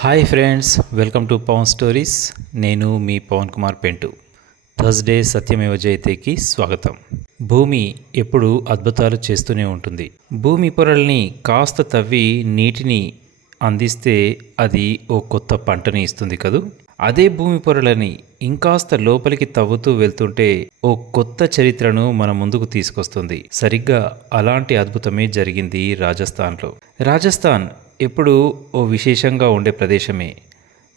Hi friends welcome to Pavan stories. నేను మీ Pawan Kumar పెంటు. Thursday సత్యమేవ జయతేకి స్వాగతం. భూమి ఎప్పుడు అద్భుతాలు చేస్తూనే ఉంటుంది. భూమి పొరల్ని కాస్త తవ్వి నీటిని అందిస్తే అది ఓ కొత్త పంటని ఇస్తుంది కదూ? అదే భూమి పొరలని ఇంకాస్త లోపలికి తవ్వుతూ వెళ్తుంటే ఓ కొత్త చరిత్రను మన ముందుకు తీసుకొస్తుంది. సరిగ్గా అలాంటి అద్భుతమే జరిగింది రాజస్థాన్లో. రాజస్థాన్ ఎప్పుడూ ఓ విశేషంగా ఉండే ప్రదేశమే.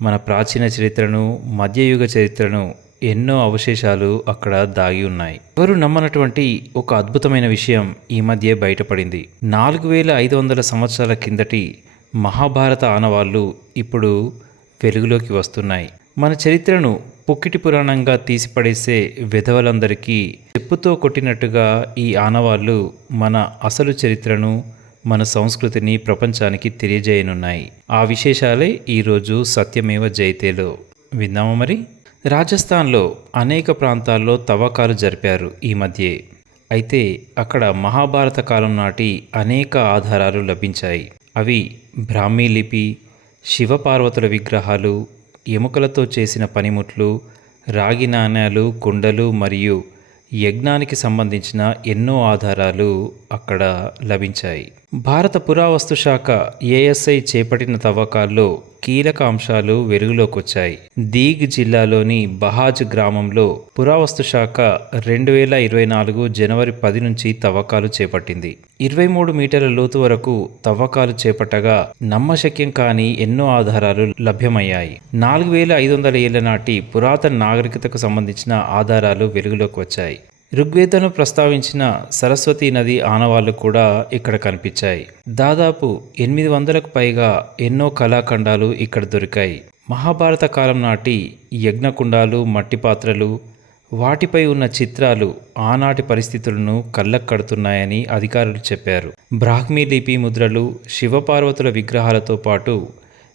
మన ప్రాచీన చరిత్రను మధ్యయుగ చరిత్రను ఎన్నో అవశేషాలు అక్కడ దాగి ఉన్నాయి. ఎవరు నమ్మనటువంటి ఒక అద్భుతమైన విషయం ఈ మధ్య బయటపడింది. నాలుగు వేల ఐదు వందల సంవత్సరాల కిందటి మహాభారత ఆనవాళ్ళు ఇప్పుడు వెలుగులోకి వస్తున్నాయి. మన చరిత్రను పొక్కిటి పురాణంగా తీసిపడేసే విధవలందరికీ చెప్పుతో కొట్టినట్టుగా ఈ ఆనవాళ్ళు మన అసలు చరిత్రను మన సంస్కృతిని ప్రపంచానికి తెలియజేయనున్నాయి. ఆ విశేషాలే ఈరోజు సత్యమేవ జైతేలో. విందామా మరి? రాజస్థాన్లో అనేక ప్రాంతాల్లో తవ్వకాలు జరిపారు ఈ మధ్యే. అయితే అక్కడ మహాభారత కాలం నాటి అనేక ఆధారాలు లభించాయి. అవి బ్రాహ్మీ లిపి శివపార్వతుల విగ్రహాలు ఎముకలతో చేసిన పనిముట్లు రాగి నాణ్యాలు కుండలు మరియు యజ్ఞానికి సంబంధించిన ఎన్నో ఆధారాలు అక్కడ లభించాయి. భారత పురావస్తు శాఖ ఏఎస్ఐ చేపట్టిన తవ్వకాల్లో కీలక అంశాలు వెలుగులోకి వచ్చాయి దీగ్ జిల్లాలోని బహాజ్ గ్రామంలో పురావస్తు శాఖ రెండు వేల ఇరవై నాలుగు జనవరి పది నుంచి తవ్వకాలు చేపట్టింది. ఇరవై మూడు మీటర్ల లోతు వరకు తవ్వకాలు చేపట్టగా నమ్మశక్యం కాని ఎన్నో ఆధారాలు లభ్యమయ్యాయి. నాలుగు వేల ఐదు వందల ఏళ్ళ నాటి పురాతన నాగరికతకు సంబంధించిన ఆధారాలు వెలుగులోకి వచ్చాయి. ఋగ్వేదను ప్రస్తావించిన సరస్వతి నది ఆనవాళ్ళు కూడా ఇక్కడ కనిపించాయి. దాదాపు ఎనిమిది వందలకు పైగా ఎన్నో కళాఖండాలు ఇక్కడ దొరికాయి. మహాభారత కాలం నాటి యజ్ఞకుండాలు మట్టి పాత్రలు వాటిపై ఉన్న చిత్రాలు ఆనాటి పరిస్థితులను కళ్ళకు కడుతున్నాయని అధికారులు చెప్పారు. బ్రాహ్మీ లిపి ముద్రలు శివపార్వతుల విగ్రహాలతో పాటు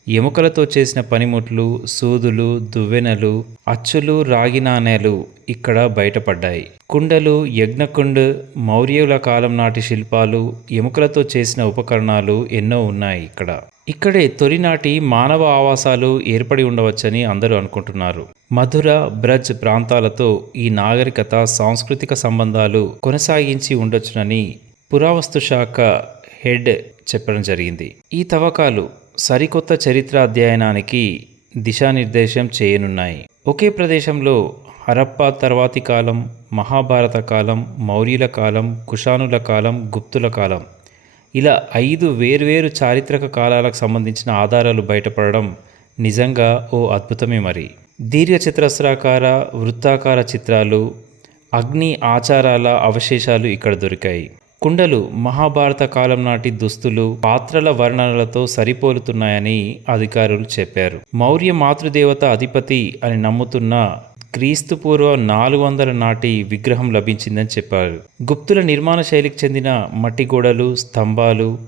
ఎముకలతో చేసిన పనిముట్లు సూదులు దువ్వెనలు అచ్చులు రాగి నాణేలు ఇక్కడ బయటపడ్డాయి. కుండలు యజ్ఞకుండ్ మౌర్యుల కాలం నాటి శిల్పాలు ఎముకలతో చేసిన ఉపకరణాలు ఎన్నో ఉన్నాయి ఇక్కడ. ఇక్కడే తొలినాటి మానవ ఆవాసాలు ఏర్పడి ఉండవచ్చని అందరూ అనుకుంటున్నారు. మధుర బ్రజ్ ప్రాంతాలతో ఈ నాగరికత సాంస్కృతిక సంబంధాలు కొనసాగించి ఉండొచ్చునని పురావస్తు శాఖ హెడ్ చెప్పడం జరిగింది. ఈ తవ్వకాలు సరికొత్త చరిత్ర అధ్యయనానికి దిశానిర్దేశం చేయనున్నాయి. ఒకే ప్రదేశంలో హరప్పా తర్వాతి కాలం మహాభారత కాలం మౌర్యుల కాలం కుషానుల కాలం గుప్తుల కాలం. ఇలా ఐదు వేర్వేరు చారిత్రక కాలాలకు సంబంధించిన ఆధారాలు బయటపడడం నిజంగా ఓ అద్భుతమే మరి. దీర్ఘ చతురస్రాకార వృత్తాకార చిత్రాలు అగ్ని ఆచారాల అవశేషాలు ఇక్కడ దొరికాయి. కుండలు మహాభారత కాలం నాటి దుస్తులు పాత్రల వర్ణనలతో సరిపోలుతున్నాయని అధికారులు చెప్పారు. మౌర్య మాతృదేవత అధిపతి అని నమ్ముతున్న క్రీస్తుపూర్వ నాలుగు వందల నాటి విగ్రహం లభించిందని చెప్పారు. గుప్తుల నిర్మాణ శైలికి చెందిన మట్టి గోడలు స్తంభాలు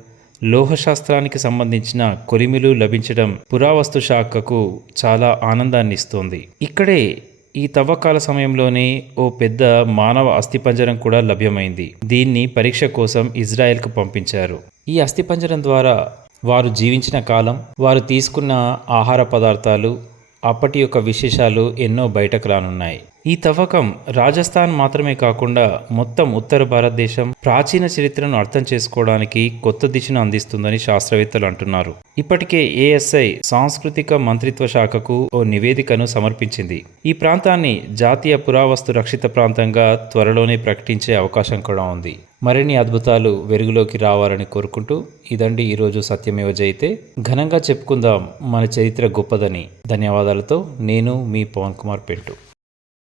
లోహశాస్త్రానికి సంబంధించిన కొలిమిలు లభించడం పురావస్తు శాఖకు చాలా ఆనందాన్ని ఇస్తోంది. ఇక్కడే ఈ తవ్వకాల సమయంలోనే ఓ పెద్ద మానవ అస్థిపంజరం కూడా లభ్యమైంది. దీన్ని పరీక్ష కోసం ఇజ్రాయెల్కు పంపించారు. ఈ అస్థిపంజరం ద్వారా వారు జీవించిన కాలం వారు తీసుకున్న ఆహార పదార్థాలు అప్పటి యొక్క విశేషాలు ఎన్నో బయటకు రానున్నాయి. ఈ తవ్వకం రాజస్థాన్ మాత్రమే కాకుండా మొత్తం ఉత్తర భారతదేశం ప్రాచీన చరిత్రను అర్థం చేసుకోవడానికి కొత్త దిశను అందిస్తుందని శాస్త్రవేత్తలు అంటున్నారు. ఇప్పటికే ఏఎస్ఐ సాంస్కృతిక మంత్రిత్వ శాఖకు ఓ నివేదికను సమర్పించింది. ఈ ప్రాంతాన్ని జాతీయ పురావస్తు రక్షిత ప్రాంతంగా త్వరలోనే ప్రకటించే అవకాశం కూడా ఉంది. మరిన్ని అద్భుతాలు వెలుగులోకి రావాలని కోరుకుంటూ ఇదండి ఈరోజు సత్యమేవ జయితే ఘనంగా చెప్పుకుందాం మన చరిత్ర గొప్పదని. ధన్యవాదాలతో నేను మీ పవన్ కుమార్ పెంటు.